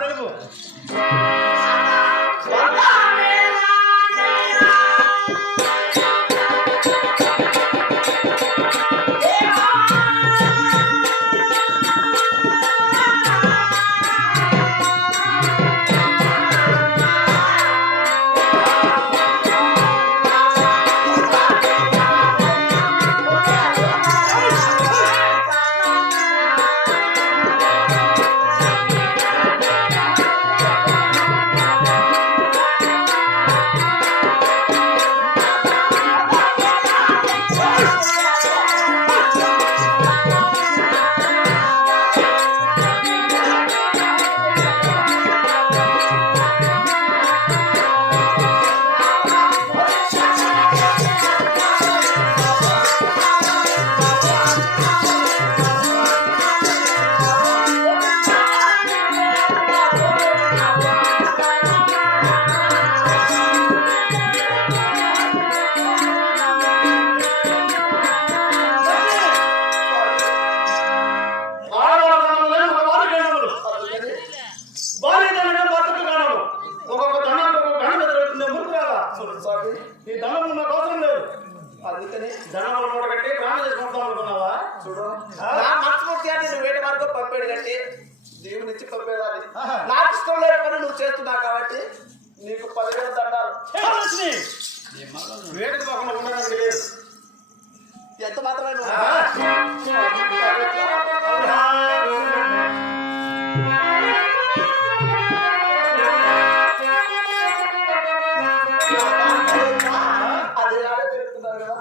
తెలుగు నీకు 10,000 దండాలు వేడికి కాకుండా ఉండడానికి లేదు. ఎంత మాత్రమే అదే పెరుగుతున్నారు కదా.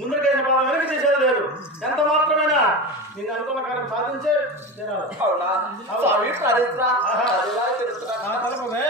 ముందుకైన పాదం వెనక్కి చేసేది లేదు. ఎంత మాత్రమేనా నిన్ను అనుకున్న కార్యం సాధించే తీరాలి. అవునా? తలపమే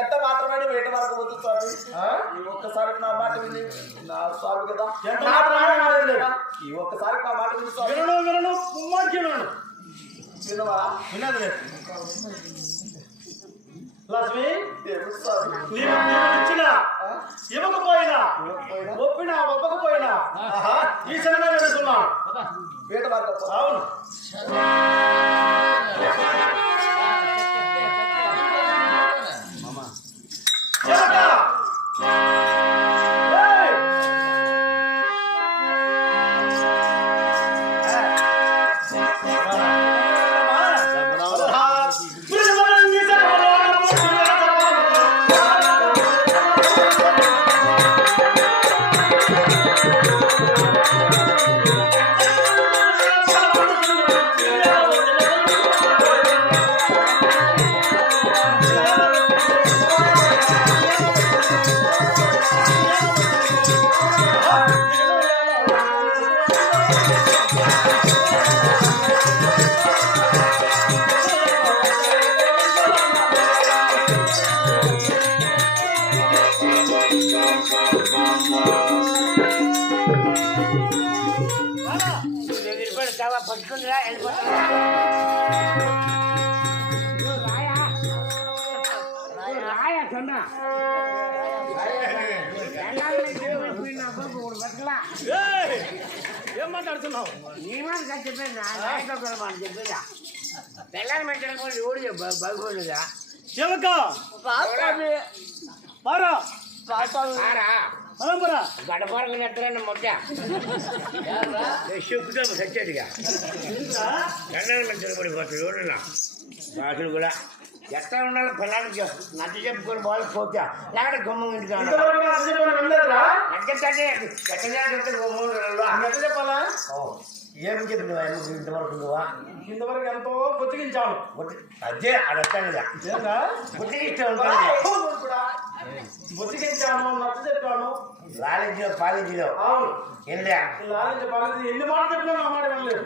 ఎంత మాత్రమే వేట వరకు వద్దు స్వామి. ఈ ఒక్కసారి నా మాట విని నా స్వామి కదా. ఈ ఒక్కసారి నా మాట విని స్వామి. వినవా? వినదు లేదు. లక్ష్మి ఇచ్చిన ఇవ్వకపోయినా ఒప్పినా ఒప్పకపోయినా ఈ క్షణమే వెళ్తున్నా వేట వరకు. అవును ఏం మాట్లాడుతున్నావు? నీ మాట చెప్పేది మాట చెప్పేదా పిల్లలు పెట్టడం కూడా ఎవడు బాగుపడలేదా చెవక పారా గడపరకు నెత్తరన్న మొట్ట చెప్పుతాము సచ్చేదిగా పిల్లలు మెచ్చలు పడిపోతుంది ఎవడన్నా బాసులు కూడా ఎట్లా ఉండాలి పిల్లలకి నచ్చ చెప్పుకొని బాగా పోతా లేకపోతే గుమ్మం ఇంటికి చెప్పాలా? ఏం చెప్పినవా ఇంతవరకు నువ్వా ఇంతవరకు ఎంతో బుచ్చిగించాను. అదే అడగంగా బుద్ధికిస్తాను బుచ్చిగించాను, నచ్చ చెప్పాను. లాలించో పాలించో అవును, ఎన్ని లాలించే పాలించి ఎన్ని మాటలు చెప్పినా నా మాట వినలేదు.